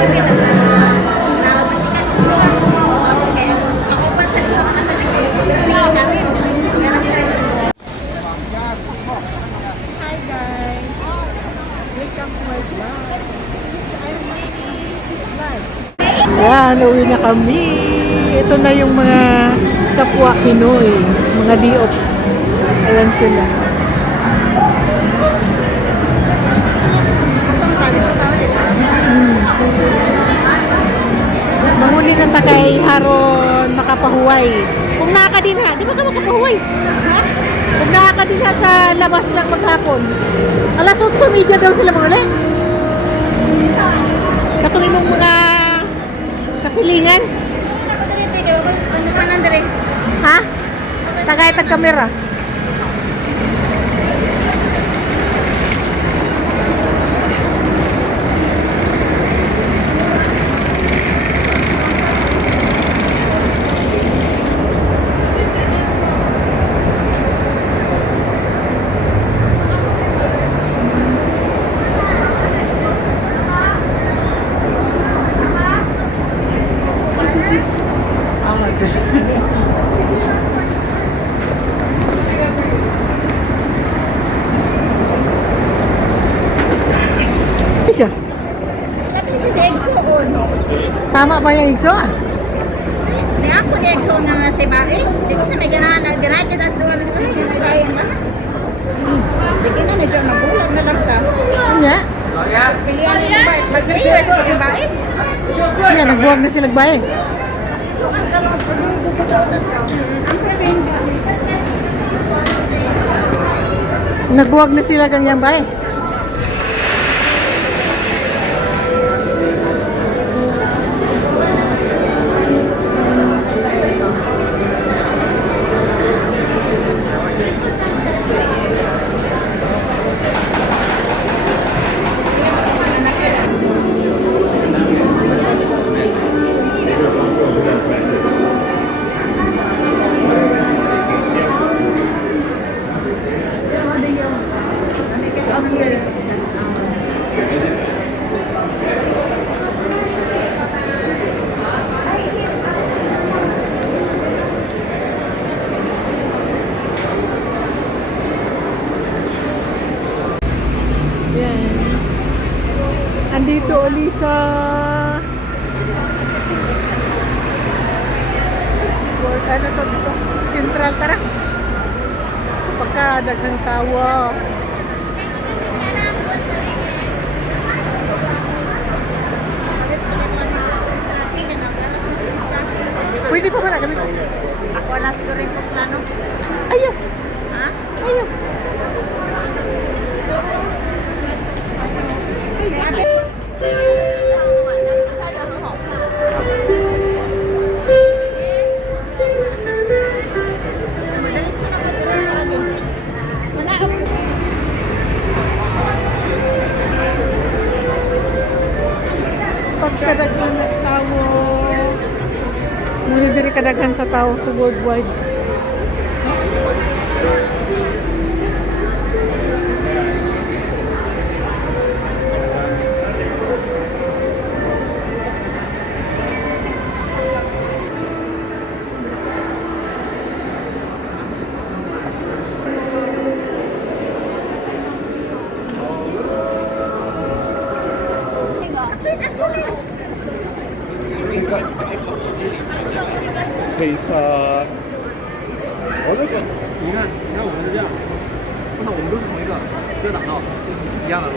Hi guys! Welcome to my vlog. Ayan, uwi na kami. Ito na yung mga kapwa Pinoy, mga diop. Ayan sila. Mahuli na ta kay Haron makapahuway. Kung nakakadin ha, di ba ka makapahuway? Ha? Kung nakakadin ha sa labas ng maghapon. Alas 8:30 daw sila mahuli. Katungin mong mga kasilingan. Ha? Tagay tag kamera. Siya. Tama ba yung igsoon? Di ako di igsoon na si Bae. Di ko sa may ganahan na ganahan kita sa wala ko na ganahan ba? Di ko na medyo nagulang na lang ka. Nya? Pilihan niyo ba? Mag-trigger ko si Bae. Nya, nagbuwag na sila bae. Nagbuwag na sila kanyang bae. Andito ulit sa ano to dito? Central, tara. Pagka daghang tawa. Pwede pa ba na ganito? Ako wala siguro yung plano. Ayaw! Ha? Ayaw! Pagkadaghan ng tao, muna diri kadaghan sa tao sa worldwide.可以撒，我这个，你看我们是这样，那我们都是同一个遮挡道，就是一样的路。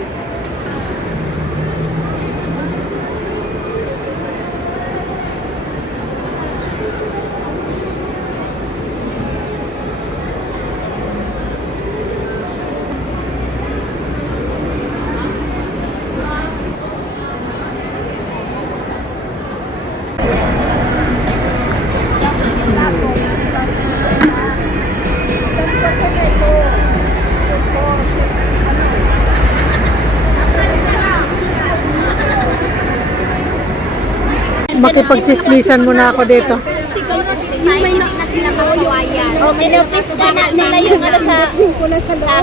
Makipagchismisan muna ako dito. Sigaw na si Style. sila kawayan. O, kinupis ka na nila yung ano sa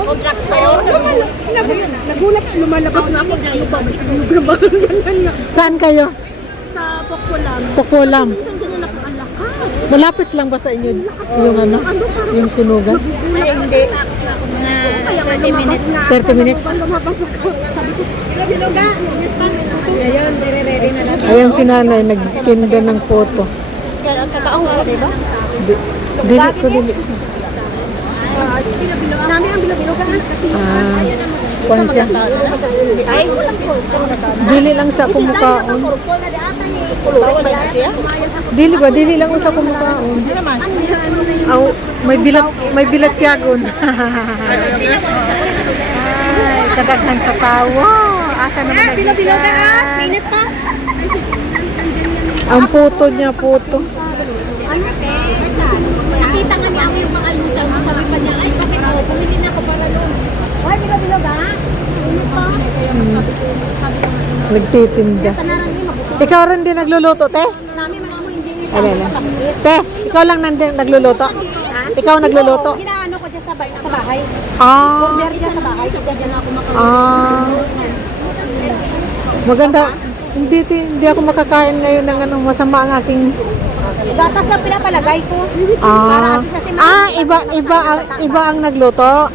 kontraktor. Nagulat, lumalabas na ako. Ano ba? May sunog na ba? Ganun nga. Saan kayo? Sa Pokulam. Pukulam. Minsan ganyan nakaalakad. Malapit lang ba sa inyo yung ano? Yung sunugan? Ay, hindi. Na 30 minutes. 30 minutes? Lumabas ako. Sabi ko, biloga. Ayun, dire-ready na lang. Ayan si nanay, nagtinda ng photo. Pero ang kakaong ka, diba? Dili ko, dili. Nami ang biloga. Kuhan siya. Ay, walang ko. Dili lang sa kumukaon. Bawal na siya? Dili ba? Dili lang sa kumukaon. Aw, may bilat yagon. Ay, kadaghan sa tawa. Asa naman naging Biloga ah. Minute pa. ang puto niya, puto. Nakita nga niya yung mga almusal. Sabi pa niya, ay bakit ako? Pumili na ako para doon. Ay, biloga. Minute pa. Nagtitinda. Ikaw rin din nagluluto, te? Nami mga mo hindi niya. Alala. Te, ikaw lang nandun nagluluto? Ikaw nagluluto? Ginaano ko dyan sa bahay. Ah. There dyan sa bahay. Dyan ako makakain. Ah. Maganda. Hindi ako makakain ngayon ng ano, masama ang aking Gatas lang pinapalagay ko. Para at sa iba ang nagluto.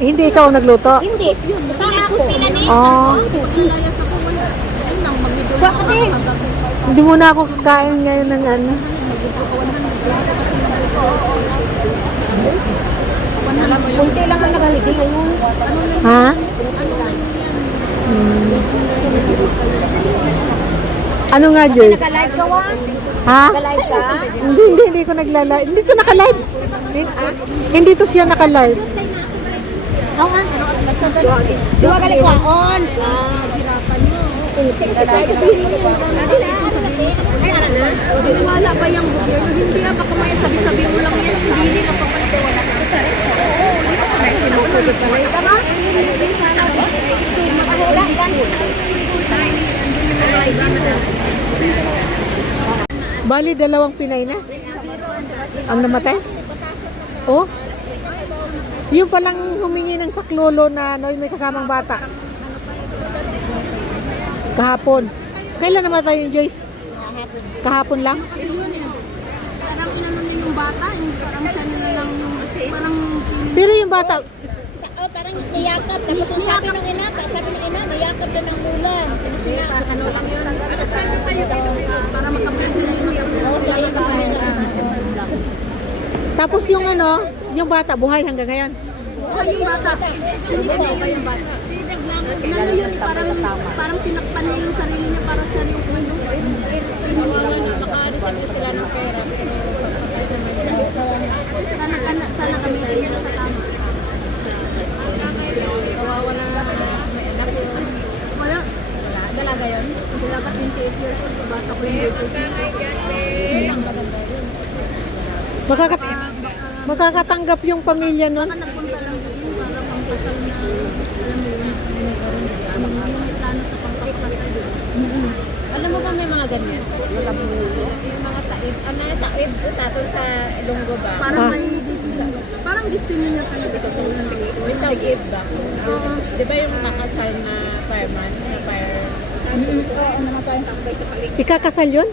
Hindi ikaw ang nagluto. Hindi. Sama ako. Ah. Bakit eh? Hindi muna ako kakain ngayon ng ano. Kunti lang ang nagaliti ngayon. Ha? Ano nga, Joyce? Naka-live ka wa? Ha? Naka-live ka? Hindi ko nagla-live. Hindi to naka-live. Hindi to siya naka-live. Oo nga. Basta doon. Di ba galing ko? On. Hirapan mo. Ay, ano na? Wala ba yung gobyerno? Hindi ah, baka may sabi-sabi mo lang yan. Hindi na papaliwala. Bali, 2 Pinay na. Ang namatay? Oh? Yung palang humingi ng saklolo na ano, may kasamang bata. Kahapon. Kailan namatay yung Joyce? Kahapon lang? Parang inano niya yung bata. Parang siya nila lang yung... Parang... Pero yung bata, Parang niyakap. Tapos ang sabi ng ina, niyakap na ng ulan. Ano lang yun? Para makapit sila yung tapos yung ano, yung bata buhay hanggang ngayon. yung bata. Hindi pa yung bata. Ano yun? Parang tinakpan niya yung sarili niya para siya yung ulo. Nakareserve sila ng pera. Sana kami niya sa tama. Wala. Dalaga yun? Dalaga 28 years old. Bata ko yung Makakatanggap yung pamilya nun. nagpunta lang din para pampasal na alam mo yun, may plano sa pampapasal. Alam mo ba may mga ganyan? Yung mga saib. Ano yung saib sa atin sa Ilonggo ba? Parang may parang gusto niya talaga sa tulong. May saib ba? Di ba yung nakasal na fireman? Na fire? Ikakasal yun?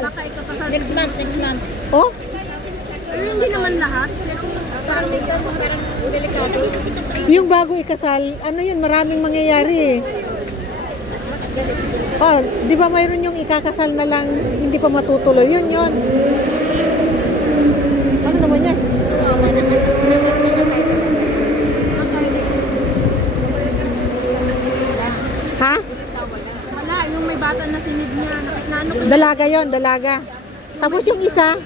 Baka ikakasal. Next month. Oh? Pero hindi naman lahat. Parang minsan parang delikado. Yung bago ikasal, ano yun, maraming mangyayari eh. Oh, di ba mayroon yung ikakasal na lang, hindi pa matutuloy? Yun. Ano naman yan? Ha? Wala, yung may bata na sinid niya. Naano ko Dalaga yon, dalaga. Tapos yung isa,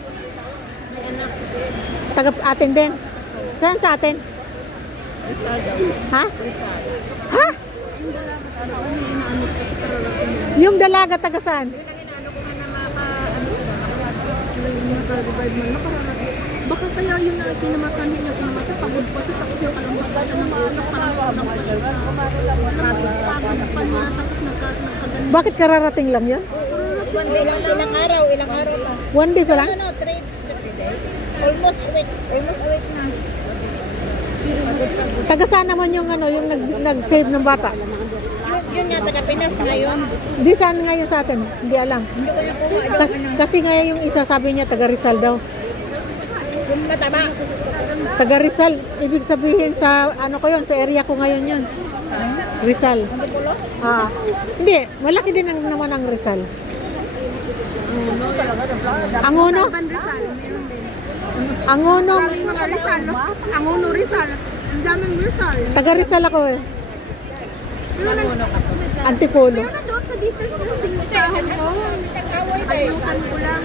taga atin din. Saan sa atin? Ha? Ha? Yung dalaga taga saan? baka kaya yun na pinamakan niya pinamakan pagod pa siya tapos yung kalambot pa siya ng ulo parang Bakit kararating lang yan? One day lang, ilang araw lang. One day pa lang? No, 3 days. Almost a week. Almost a week na. Taga saan naman yung ano, yung nag-save ng bata? Yun nga, taga Pinas na yun. Di saan ngayon sa atin? Hindi alam. Hindi ko na kuha. Kasi nga yung isa sabi niya taga Rizal daw. Yung mataba. Taga Rizal, ibig sabihin sa ano ko yun, sa area ko ngayon yun. Rizal. Hindi, malaki din naman ang Rizal. Angono? Rizal, meron din. Angono. Daming mga Rizal. Ang uno Rizal. Ang daming Rizal. Taga Rizal ako eh. Antipolo. Meron na doon sa Beatles na sa Hong Kong. Kalimutan ko lang.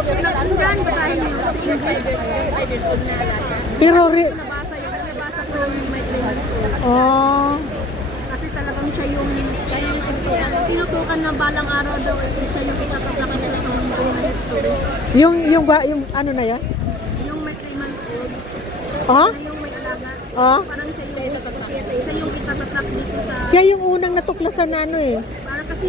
Pinakinggan, basahin niyo sa English. Pero, Nabasa yun. Nabasa ko yung may claim. oh, Kasi talagang siya yung tinutukan na balang araw daw. Siya yung itataplakan nila sa Hong Kong na history. yung ano na yan? Yung may 3 months old. Oh? Na yung may alaga. Oh? Parang siya yung itataplak dito sa... Siya yung unang natuklasan na ano eh. Para kasi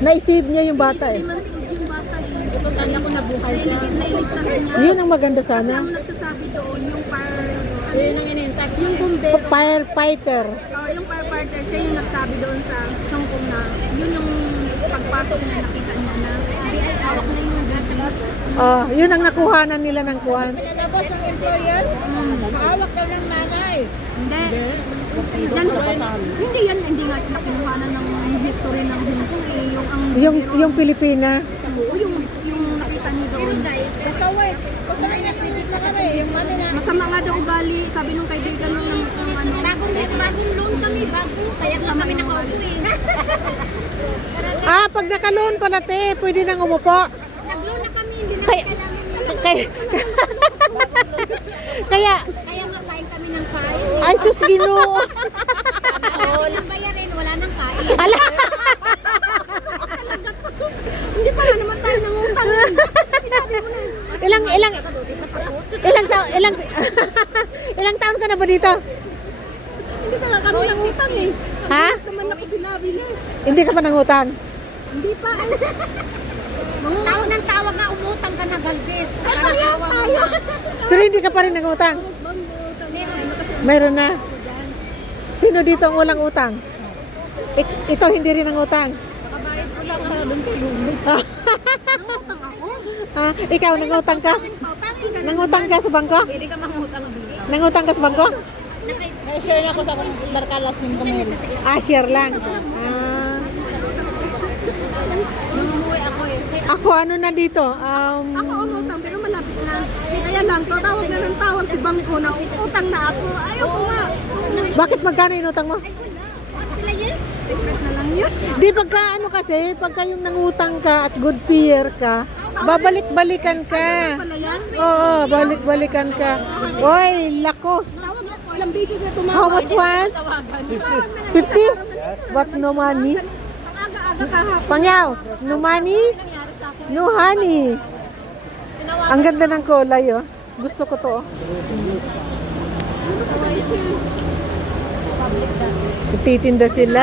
Na-save niya yung bata eh. 3 months old yung bata eh. Saan ako nabuhay siya? Nailigtas niya. Yun ang maganda sana. Ang nagsasabi doon, yung fire... Yun ang inintak. Yung bumbero. Firefighter. Yung firefighter, siya yung nagsabi doon sa Hong Kong na yun yung pagpasok na nakita niya na hawak na yung Oh, yun ang nakuhanan nila ng kuhan. Pinalabas ang employer. Maawak daw ng nanay. Hindi. Hindi yan, hindi nga nakinuhanan ng history ng Hong Kong eh. Yung ang Yung Pilipina. Oo, yung nakita niyo doon. Ikaw eh. Kung kami na-credit na kami, yung mami na. Masama nga daw ugali, sabi nung kaibigan nung ano. Bagong loan kami, bago. Kaya kami nakauwi. Ah, pag nakaloon pala te, pwede nang umupo. Nag-loan na kami, hindi na Kaya, kaya, kaya, Kaya nga kain kami ng kain. ay sus ginoo. Wala nang bayarin, wala nang kain. Ala, Hindi pa nga naman tayo nangutang. ilang ilang taon ka na ba dito? Hindi ka nga kami nangutang eh. Ha? Naman ako sinabi niya. Hindi ka pa nangutang? Hindi pa. Tawag ng tawag nga, umutang ka na Galvez. Pero hindi ka pa rin nangutang? Mayroon na. Sino dito ang walang utang? Ito hindi rin ang utang. Kabayad ko lang doon kay Lulu. Nangutang ako. Ah, ikaw nangutang ka? Pautangin ka na. Nangutang ka sa bangko? Pwede ka mangutang dito. Nangutang ka sa bangko? Na-share na ako sa Barcalas ng Camel. Ah, share lang. Ah, Umuwi ako eh. ako ano na dito? Ako umutang pero malapit na. Kaya lang, tawag na ng tawag si bangko na utang na ako. Ayaw ko nga. Bakit magkano inutang mo? Secret na lang yun. Di pagka ano kasi, pagka yung nangutang ka at good payer ka, babalik-balikan ka. Pala yan. Oo, balik-balikan ka. Oy, lakos. Tawag na. Ilang beses na tumawag. How much one? 50? What no money? Ang aga-aga kahapon. Pangyaw, no money? No honey. Ang ganda ng kulay oh. Gusto ko to oh. Titinda sila.